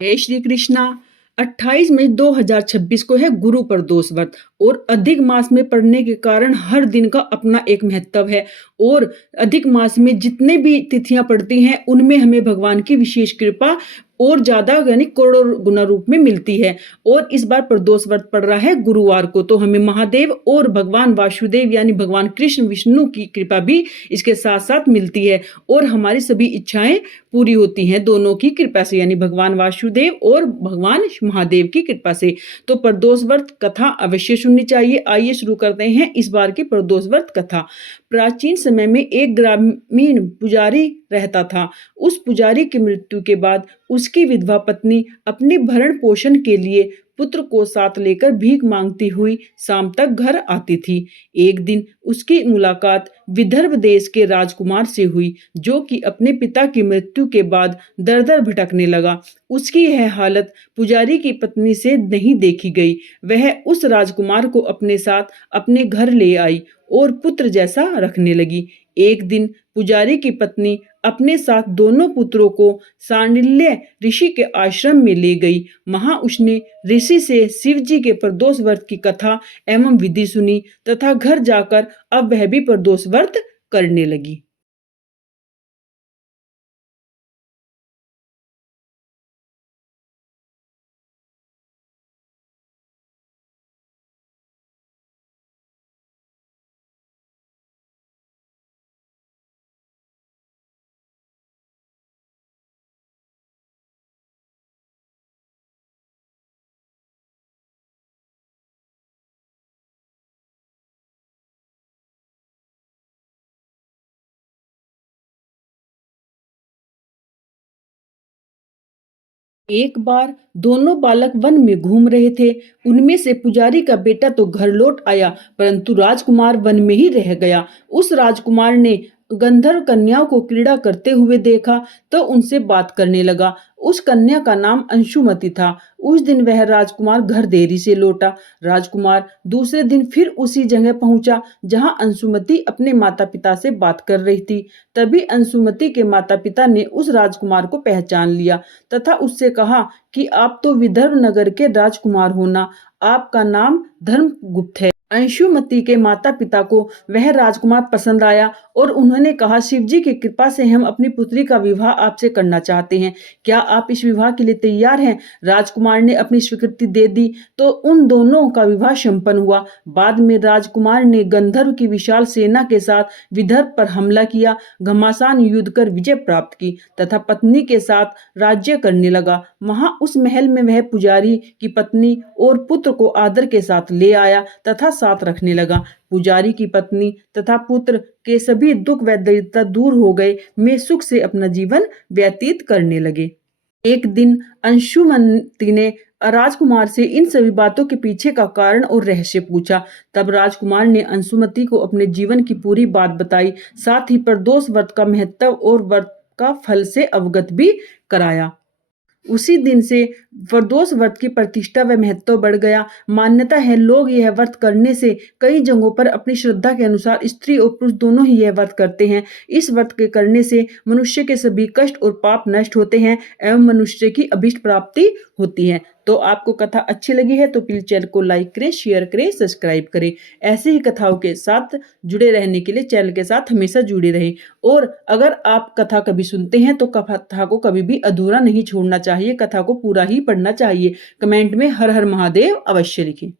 जय श्री कृष्णा। 28 मई 2026 को है गुरु प्रदोष व्रत और अधिक मास में पड़ने के कारण हर दिन का अपना एक महत्व है। और अधिक मास में जितने भी तिथियां पड़ती हैं उनमें हमें भगवान की विशेष कृपा और ज्यादा यानी करोड़ों गुना रूप में मिलती है। और इस बार प्रदोष व्रत पड़ रहा है गुरुवार को, तो हमें महादेव और भगवान वासुदेव यानी भगवान कृष्ण विष्णु की कृपा भी इसके साथ साथ मिलती है और हमारी सभी इच्छाएं पूरी होती हैं दोनों की कृपा से, यानी भगवान वासुदेव और भगवान महादेव की कृपा से। तो प्रदोष व्रत कथा अवश्य सुननी चाहिए। आइए शुरू करते हैं इस बार की प्रदोष व्रत कथा। प्राचीन समय में एक ग्रामीण पुजारी रहता था। उस पुजारी की मृत्यु के बाद उसकी विधवा पत्नी अपने भरण पोषण के लिए पुत्र को साथ लेकर भीख मांगती हुई शाम तक घर आती थी। एक दिन उसकी मुलाकात विदर्भ देश के राजकुमार से हुई, जो कि अपने पिता की मृत्यु के बाद दर दर भटकने लगा। उसकी यह हालत पुजारी की पत्नी से नहीं देखी गई। वह उस राजकुमार को अपने साथ अपने घर ले आई और पुत्र जैसा रखने लगी। एक दिन पुजारी की पत्नी अपने साथ दोनों पुत्रों को सांडिल्य ऋषि के आश्रम में ले गई। वहां उसने ऋषि से शिव जी के प्रदोष व्रत की कथा एवं विधि सुनी तथा घर जाकर अब वह भी प्रदोष व्रत करने लगी। एक बार दोनों बालक वन में घूम रहे थे। उनमें से पुजारी का बेटा तो घर लौट आया, परंतु राजकुमार वन में ही रह गया। उस राजकुमार ने गंधर्व कन्याओं को क्रीड़ा करते हुए देखा तो उनसे बात करने लगा। उस कन्या का नाम अंशुमति था। उस दिन वह राजकुमार घर देरी से लौटा। राजकुमार दूसरे दिन फिर उसी जगह पहुंचा जहां अंशुमति अपने माता पिता से बात कर रही थी। तभी अंशुमति के माता पिता ने उस राजकुमार को पहचान लिया तथा उससे कहा कि आप तो विदर्भ नगर के राजकुमार हो ना, आपका नाम धर्मगुप्त है। अंशुमति के माता पिता को वह राजकुमार पसंद आया और उन्होंने कहा, शिवजी की कृपा से हम अपनी पुत्री का विवाह आपसे करना चाहते हैं। क्या आप इस विवाह के लिए तैयार हैं? राजकुमार ने अपनी स्वीकृति दे दी तो उन दोनों का विवाह संपन्न हुआ। बाद में राजकुमार ने गंधर्व की विशाल सेना के साथ विदर्भ पर हमला किया, घमासान युद्ध कर विजय प्राप्त की तथा पत्नी के साथ राज्य करने लगा। वहां उस महल में वह पुजारी की पत्नी और पुत्र को आदर के साथ ले आया तथा साथ रखने लगा। पुजारी की पत्नी तथा पुत्र के सभी दुख व दरिद्रता दूर हो गए। वे सुख से अपना जीवन व्यतीत करने लगे। एक दिन अंशुमति ने राजकुमार से इन सभी बातों के पीछे का कारण और रहस्य पूछा। तब राजकुमार ने अंशुमति को अपने जीवन की पूरी बात बताई, साथ ही प्रदोष व्रत का महत्व और व्रत का फल से अवगत भी कराया। उसी दिन से प्रदोष व्रत की प्रतिष्ठा व महत्व बढ़ गया। मान्यता है लोग यह व्रत करने से कई जगहों पर अपनी श्रद्धा के अनुसार स्त्री और पुरुष दोनों ही यह व्रत करते हैं। इस व्रत के करने से मनुष्य के सभी कष्ट और पाप नष्ट होते हैं एवं मनुष्य की अभीष्ट प्राप्ति होती है। तो आपको कथा अच्छी लगी है तो प्लीज चैनल को लाइक करें, शेयर करें, सब्सक्राइब करें। ऐसे ही कथाओं के साथ जुड़े रहने के लिए चैनल के साथ हमेशा जुड़े रहें। और अगर आप कथा कभी सुनते हैं तो कथा को कभी भी अधूरा नहीं छोड़ना चाहिए, कथा को पूरा ही पढ़ना चाहिए। कमेंट में हर हर महादेव अवश्य लिखें।